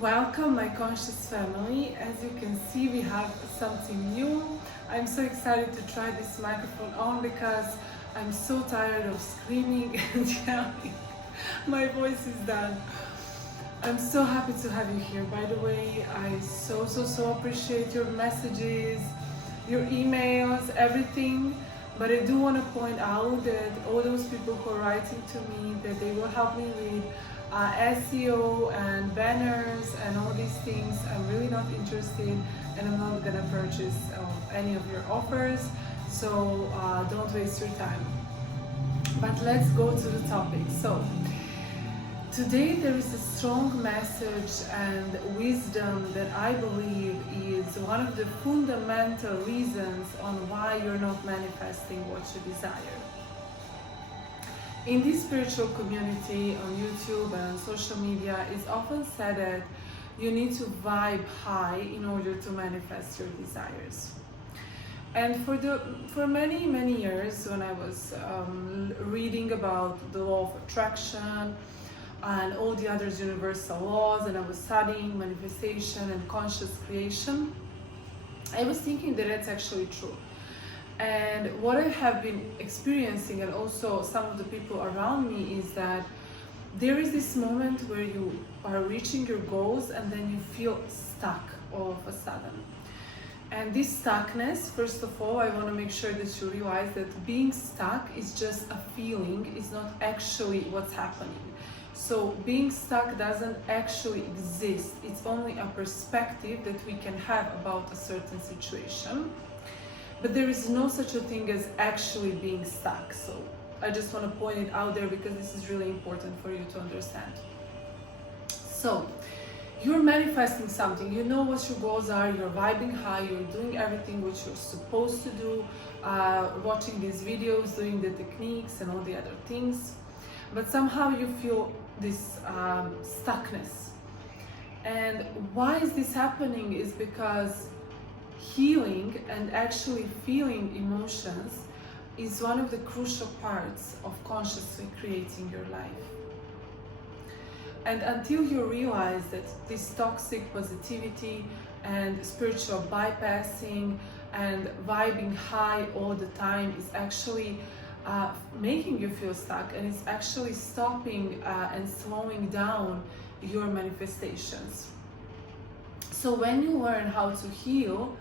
Welcome, my conscious family. As you can see, we have something new. I'm so excited to try this microphone on because I'm so tired of screaming and yelling. My voice is done. I'm so happy to have you here. By the way, I so appreciate your messages, your emails, everything. But I do want to point out that all those people who are writing to me that they will help me with SEO and banners and all these things, I'm really not interested, and I'm not gonna purchase any of your offers. So don't waste your time. But let's go to the topic. So today there is a strong message and wisdom that I believe is one of the fundamental reasons on why you're not manifesting what you desire. In this spiritual community on YouTube and on social media, it's often said that you need to vibe high in order to manifest your desires. And for many years, when I was reading about the law of attraction and all the other universal laws, and I was studying manifestation and conscious creation, I was thinking that that's actually true. And what I have been experiencing, and also some of the people around me, is that there is this moment where you are reaching your goals and then you feel stuck all of a sudden. And this stuckness, first of all, I want to make sure that you realize that being stuck is just a feeling, it's not actually what's happening. So being stuck doesn't actually exist, it's only a perspective that we can have about a certain situation. But there is no such a thing as actually being stuck. So I just want to point it out there because this is really important for you to understand. So you're manifesting something, you know what your goals are, you're vibing high, you're doing everything which you're supposed to do, watching these videos, doing the techniques and all the other things. But somehow you feel this stuckness. And why is this happening is because healing and actually feeling emotions is one of the crucial parts of consciously creating your life. And until you realize that this toxic positivity and spiritual bypassing and vibing high all the time is actually making you feel stuck, and it's actually stopping and slowing down your manifestations. So when you learn how to heal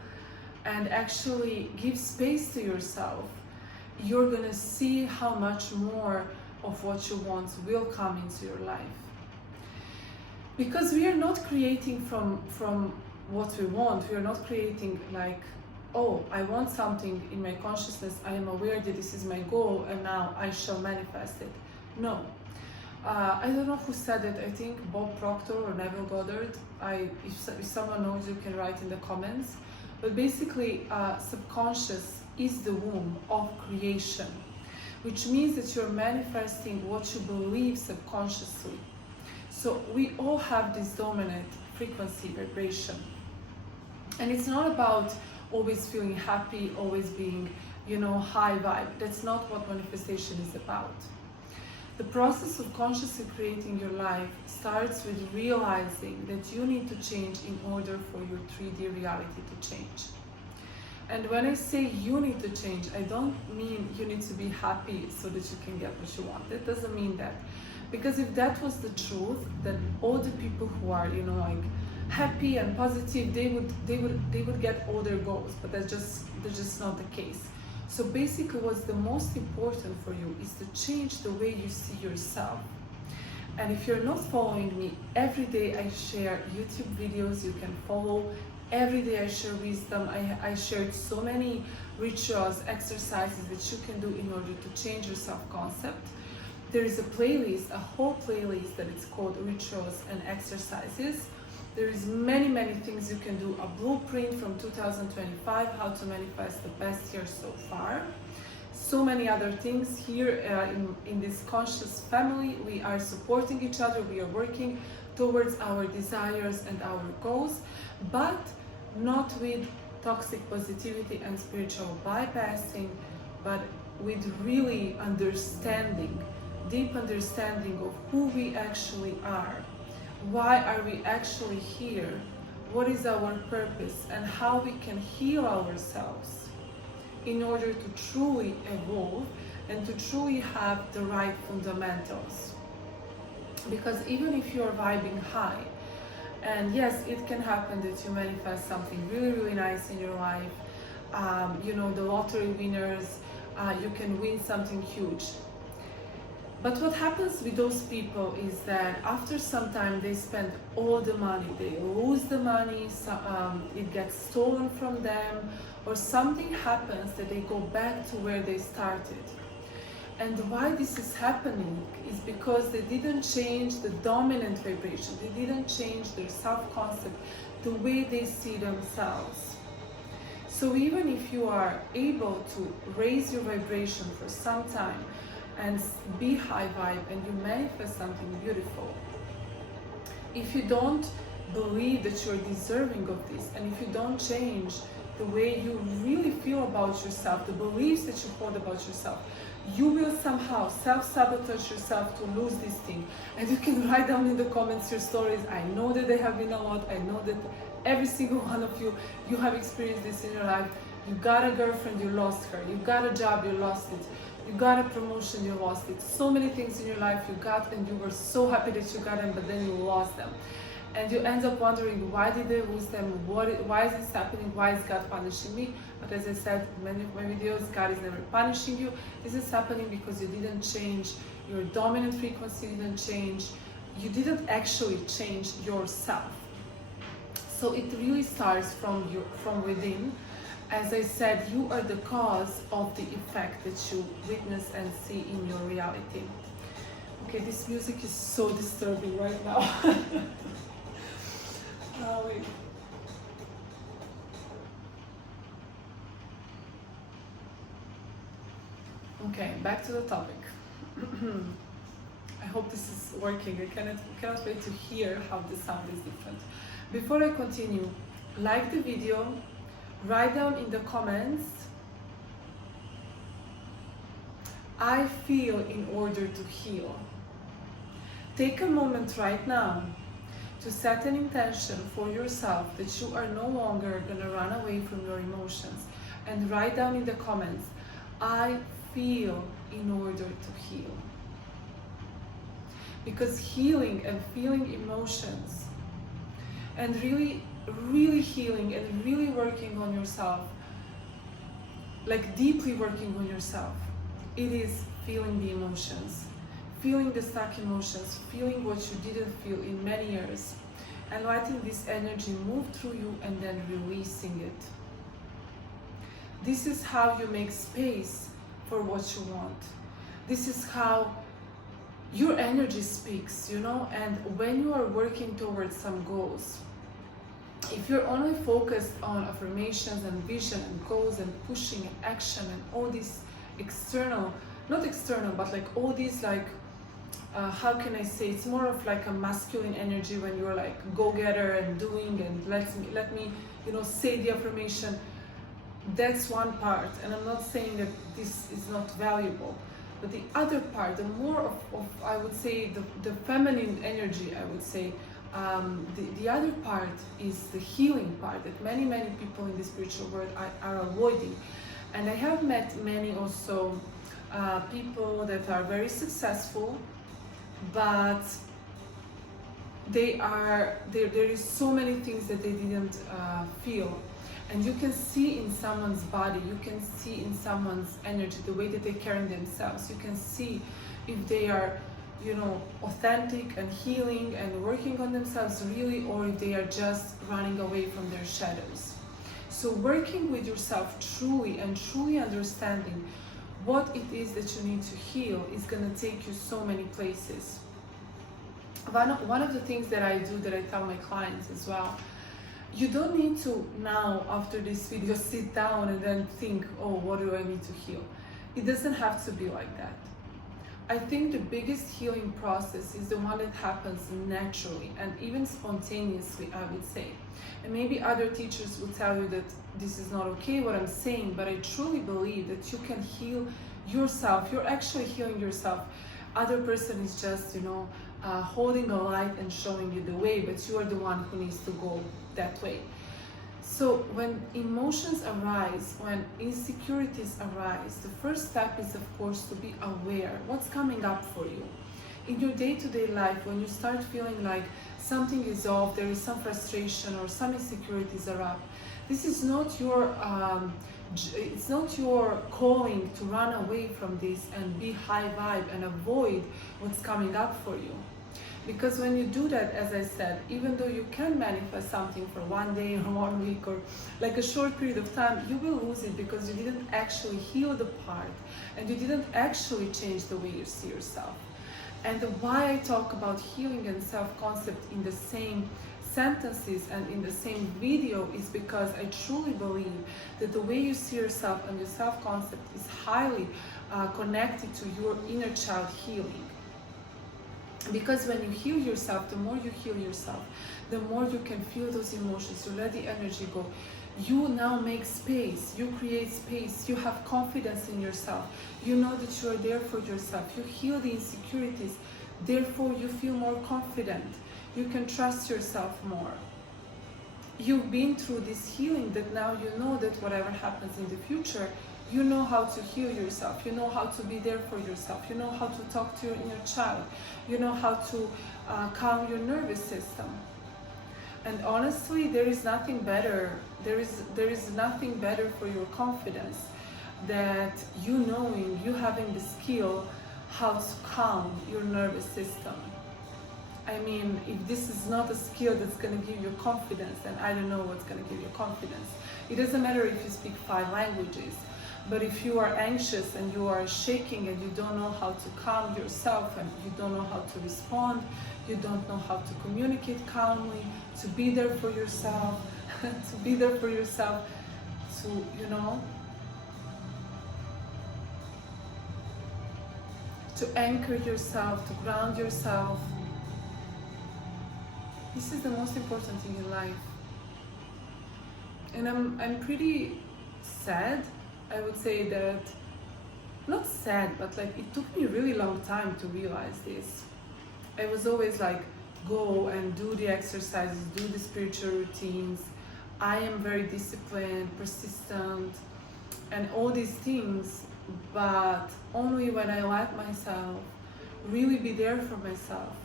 and actually give space to yourself, you're gonna see how much more of what you want will come into your life. Because we are not creating from what we want. We are not creating like, oh, I want something in my consciousness, I am aware that this is my goal and now I shall manifest it. No. I don't know who said it, I think Bob Proctor or Neville Goddard. If someone knows, you can write in the comments. But basically, subconscious is the womb of creation, which means that you're manifesting what you believe subconsciously. So we all have this dominant frequency vibration. And it's not about always feeling happy, always being, high vibe. That's not what manifestation is about. The process of consciously creating your life starts with realizing that you need to change in order for your 3D reality to change. And when I say you need to change, I don't mean you need to be happy so that you can get what you want. That doesn't mean that. Because if that was the truth, then all the people who are, happy and positive, they would get all their goals. But that's just not the case. So basically what's the most important for you is to change the way you see yourself. And if you're not following me, every day I share YouTube videos you can follow. Every day I share wisdom. I shared so many rituals, exercises that you can do in order to change your self-concept. There is a playlist, a whole playlist that is called Rituals and Exercises. There is many things you can do. A blueprint from 2025, how to manifest the best year so far. So many other things here in this conscious family. We are supporting each other. We are working towards our desires and our goals, but not with toxic positivity and spiritual bypassing, but with really understanding, deep understanding of who we actually are, why are we actually here, what is our purpose, and how we can heal ourselves in order to truly evolve and to truly have the right fundamentals. Because even if you're vibing high, and yes, it can happen that you manifest something really, really nice in your life, the lottery winners, you can win something huge. But what happens with those people is that after some time they spend all the money, they lose the money, it gets stolen from them, or something happens that they go back to where they started. And why this is happening is because they didn't change the dominant vibration, they didn't change their self-concept, the way they see themselves. So even if you are able to raise your vibration for some time and be high vibe and you manifest something beautiful, if you don't believe that you're deserving of this, and if you don't change the way you really feel about yourself, the beliefs that you hold about yourself, you will somehow self-sabotage yourself to lose this thing. And you can write down in the comments your stories. I know that they have been a lot. I know that every single one of you, you have experienced this in your life. You got a girlfriend, you lost her. You got a job, you lost it. You got a promotion, you lost it. So many things in your life you got and you were so happy that you got them, but then you lost them. And you end up wondering, why did I lose them? Why is this happening? Why is God punishing me? But as I said in many of my videos, God is never punishing you. This is happening because you didn't change your dominant frequency, didn't change. You didn't actually change yourself. So it really starts from within. As I said, you are the cause of the effect that you witness and see in your reality. Okay, this music is so disturbing right now. Wait. Okay, back to the topic. I hope this is working. I cannot wait to hear how the sound is different. Before I continue, like the video, write down in the comments, I feel in order to heal. Take a moment right now to set an intention for yourself that you are no longer going to run away from your emotions, and write down in the comments, I feel in order to heal. Because healing and feeling emotions and really healing and really working on yourself, like deeply working on yourself, it is feeling the emotions, feeling the stuck emotions, feeling what you didn't feel in many years, and letting this energy move through you and then releasing it. This is how you make space for what you want. This is how your energy speaks, and when you are working towards some goals, if you're only focused on affirmations and vision and goals and pushing and action and all these external, not external, but like all these how can I say, it's more of like a masculine energy when you're like go-getter and doing and let me say the affirmation. That's one part, and I'm not saying that this is not valuable, but the other part, the more of I would say the feminine energy, I would say, the other part is the healing part that many people in the spiritual world are avoiding. And I have met many also people that are very successful, but there is so many things that they didn't feel. And you can see in someone's body, you can see in someone's energy, the way that they carry themselves. You can see if they are, authentic and healing and working on themselves really, or if they are just running away from their shadows. So working with yourself truly and truly understanding what it is that you need to heal is going to take you so many places. One of the things that I do, that I tell my clients as well, you don't need to now, after this video, sit down and then think, oh, what do I need to heal? It doesn't have to be like that. I think the biggest healing process is the one that happens naturally and even spontaneously, I would say. And maybe other teachers will tell you that this is not okay, what I'm saying, but I truly believe that you can heal yourself. You're actually healing yourself. Other person is just, holding a light and showing you the way, but you are the one who needs to go that way. So when emotions arise, when insecurities arise, the first step is, of course, to be aware what's coming up for you. In your day-to-day life, when you start feeling like something is off, there is some frustration or some insecurities are up, this is not your it's not your calling to run away from this and be high vibe and avoid what's coming up for you. Because when you do that, as I said, even though you can manifest something for one day or 1 week or like a short period of time, you will lose it because you didn't actually heal the part and you didn't actually change the way you see yourself. And why I talk about healing and self-concept in the same sentences and in the same video is because I truly believe that the way you see yourself and your self-concept is highly connected to your inner child healing. Because when you heal yourself, the more you heal yourself, the more you can feel those emotions, you let the energy go. You now make space, you create space, you have confidence in yourself, you know that you are there for yourself, you heal the insecurities, therefore you feel more confident, you can trust yourself more. You've been through this healing that now you know that whatever happens in the future, you know how to heal yourself, you know how to be there for yourself, you know how to talk to your inner child, you know how to calm your nervous system. And honestly, there is nothing better, there is nothing better for your confidence that you knowing, you having the skill how to calm your nervous system. I mean, if this is not a skill that's going to give you confidence, then I don't know what's going to give you confidence. It doesn't matter if you speak 5 languages. But if you are anxious and you are shaking and you don't know how to calm yourself and you don't know how to respond, you don't know how to communicate calmly, to be there for yourself, to be there for yourself, to, you know, to anchor yourself, to ground yourself. This is the most important thing in life. And I'm pretty sad. I would say that, not sad, but like it took me a really long time to realize this. I was always like, go and do the exercises, do the spiritual routines. I am very disciplined, persistent, and all these things, but only when I let myself really be there for myself,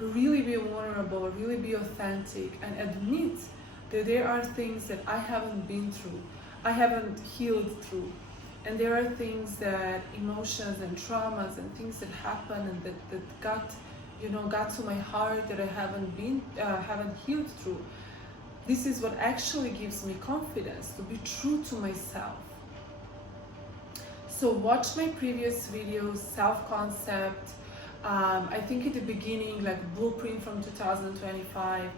really be vulnerable, really be authentic, and admit that there are things that I haven't been through, I haven't healed through, and there are things that emotions and traumas and things that happen and that got to my heart that I haven't healed through. This is what actually gives me confidence to be true to myself. So watch my previous videos, self-concept, I think at the beginning, like blueprint from 2025.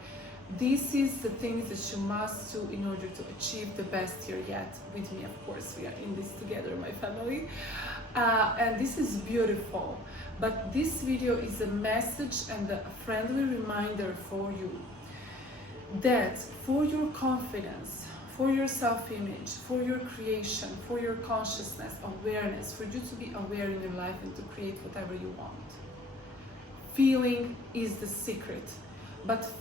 This is the things that you must do in order to achieve the best year yet. With me, of course, we are in this together, my family. And this is beautiful. But this video is a message and a friendly reminder for you that for your confidence, for your self-image, for your creation, for your consciousness, awareness, for you to be aware in your life and to create whatever you want. Feeling is the secret. But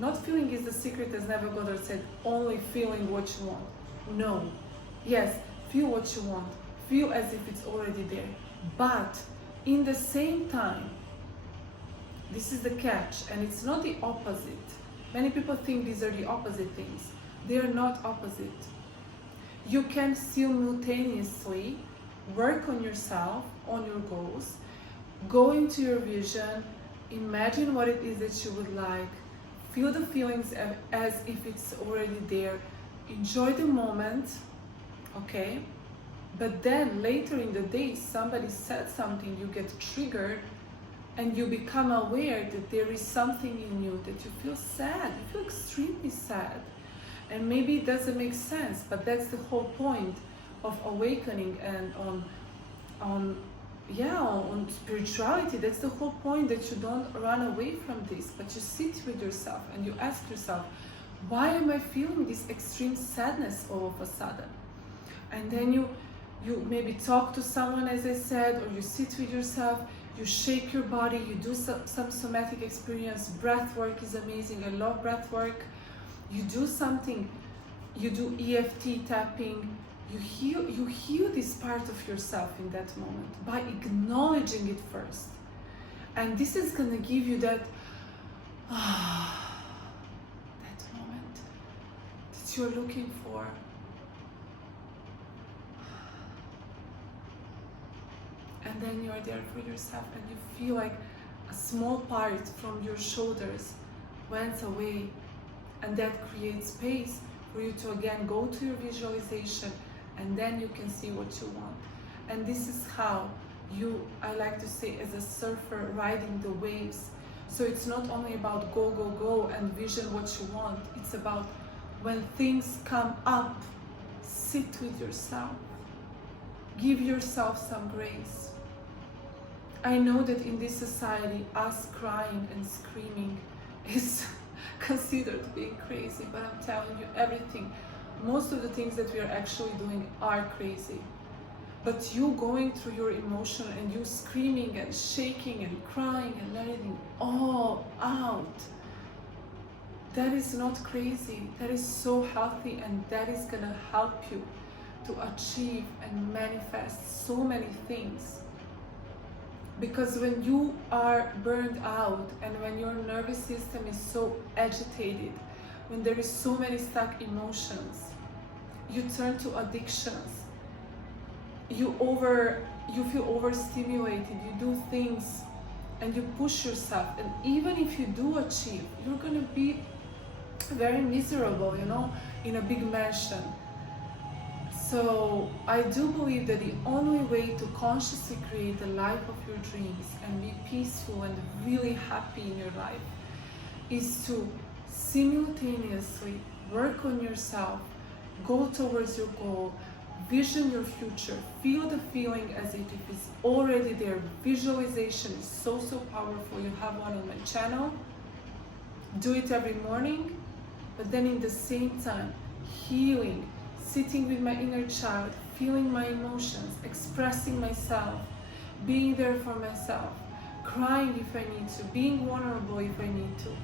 not feeling is the secret, as Neville Goddard said, only feeling what you want. No. Yes, feel what you want. Feel as if it's already there. But in the same time, this is the catch, and it's not the opposite. Many people think these are the opposite things. They are not opposite. You can simultaneously work on yourself, on your goals, go into your vision, imagine what it is that you would like, feel the feelings as if it's already there, enjoy the moment, okay? But then later in the day, somebody said something, you get triggered, and you become aware that there is something in you that you feel sad, you feel extremely sad. And maybe it doesn't make sense, but that's the whole point of awakening and on spirituality. That's the whole point, that you don't run away from this, but you sit with yourself and you ask yourself, why am I feeling this extreme sadness all of a sudden? And then you maybe talk to someone, as I said, or you sit with yourself you shake your body, you do some somatic experience. Breath work is amazing. I love breath work. You do something, you do EFT tapping, you heal this part of yourself in that moment by acknowledging it first. And this is gonna give you that that moment that you're looking for. And then you're there for yourself and you feel like a small part from your shoulders went away, and that creates space for you to again go to your visualization, and then you can see what you want. And this is how I like to say, as a surfer riding the waves. So it's not only about go, go, go and vision what you want. It's about when things come up, sit with yourself. Give yourself some grace. I know that in this society, us crying and screaming is considered being crazy, but I'm telling you, most of the things that we are actually doing are crazy. But you going through your emotion and you screaming and shaking and crying and letting it all out, that is not crazy. That is so healthy, and that is gonna help you to achieve and manifest so many things. Because when you are burned out and when your nervous system is so agitated, when there is so many stuck emotions, you turn to addictions. You feel overstimulated, you do things and you push yourself, and even if you do achieve, you're gonna be very miserable, in a big mansion. So I do believe that the only way to consciously create the life of your dreams and be peaceful and really happy in your life is to simultaneously work on yourself, go towards your goal, vision your future, feel the feeling as if it is already there. Visualization is so powerful. You have one on my channel. Do it every morning, but then in the same time, healing, sitting with my inner child, feeling my emotions, expressing myself, being there for myself, crying if I need to, being vulnerable if I need to.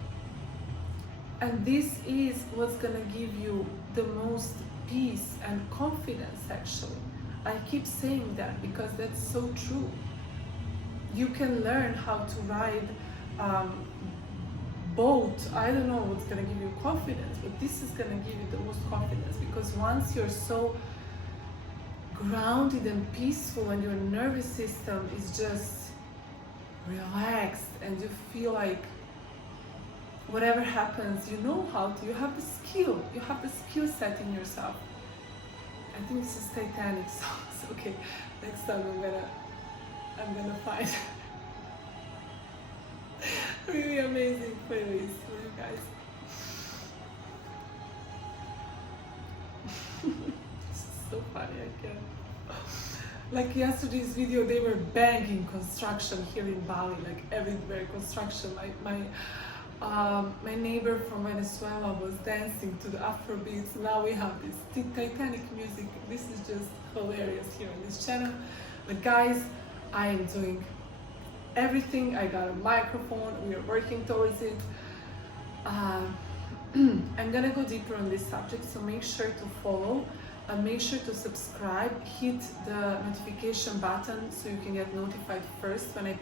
And this is what's gonna give you the most peace and confidence, actually. I keep saying that because that's so true. You can learn how to ride boat. I don't know what's gonna give you confidence, but this is gonna give you the most confidence, because once you're so grounded and peaceful and your nervous system is just relaxed and you feel like whatever happens, you have the skill set in yourself. I think this is Titanic songs. Okay, next time I'm gonna find really amazing playlist for you guys. It's so funny, I can't. Like yesterday's video, they were banging construction here in Bali, like everywhere construction. My neighbor from Venezuela was dancing to the Afro beats. Now we have this Titanic music. This is just hilarious here on this channel. But guys, I am doing everything. I got a microphone. We are working towards it. I'm gonna go deeper on this subject, so make sure to follow. Make sure to subscribe, hit the notification button so you can get notified first when I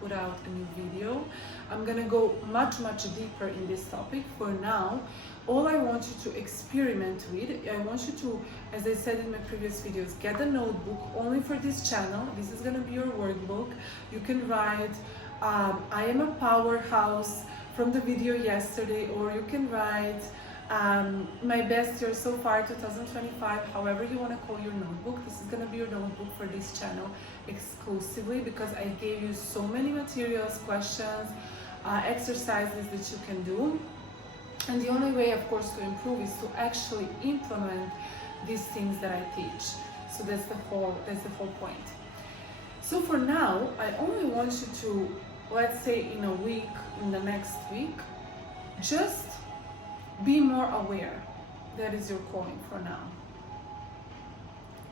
put out a new video. I'm gonna go much deeper in this topic. For now, all I want you to experiment with, I want you to, as I said in my previous videos, get a notebook only for this channel. This is gonna be your workbook. You can write, I am a powerhouse from the video yesterday, or you can write, my best year so far 2025, however you want to call your notebook. This is going to be your notebook for this channel exclusively, because I gave you so many materials, questions, exercises that you can do, and the only way, of course, to improve is to actually implement these things that I teach. So that's the whole point. So for now, I only want you to, let's say in the next week, just be more aware. That is your calling for now.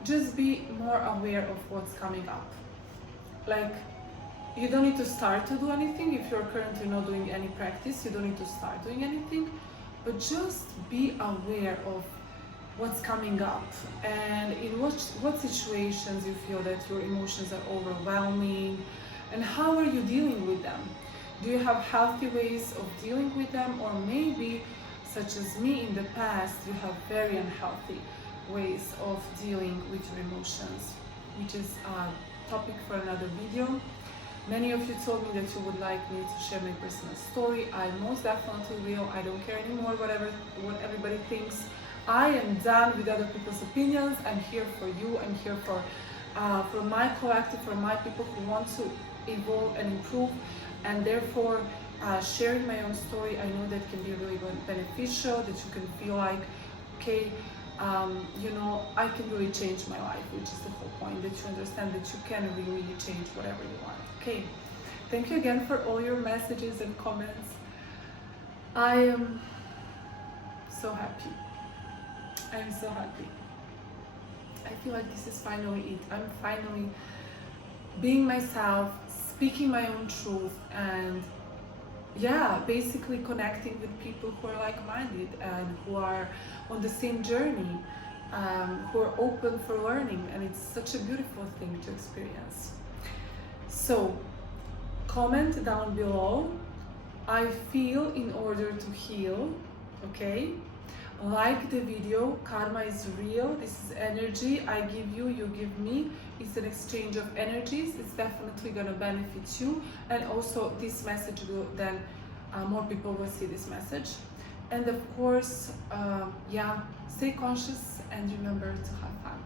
Just be more aware of what's coming up. Like, You don't need to start to do anything. If you're currently not doing any practice, you don't need to start doing anything, but just be aware of what's coming up and in what situations you feel that your emotions are overwhelming, and how are you dealing with them. Do you have healthy ways of dealing with them, or maybe, such as me in the past, you have very unhealthy ways of dealing with your emotions, which is a topic for another video. Many of you told me that you would like me to share my personal story. I most definitely will. I don't care anymore what everybody thinks. I am done with other people's opinions. I'm here for you. I'm here for my collective, for my people who want to evolve and improve, and therefore sharing my own story, I know that can be really beneficial, that you can feel like, okay, you know, I can really change my life, which is the whole point, that you understand that you can really change whatever you want. Okay, thank you again for all your messages and comments. I am so happy. I'm so happy. I feel like this is finally it. I'm finally being myself, speaking my own truth, and yeah, basically connecting with people who are like-minded and who are on the same journey, who are open for learning, and it's such a beautiful thing to experience. So comment down below, I feel in order to heal, okay? Like the video, karma is real, this is energy, I give you, you give me, it's an exchange of energies, it's definitely gonna benefit you, and also this message will then, more people will see this message. And of course, yeah, stay conscious and remember to have fun.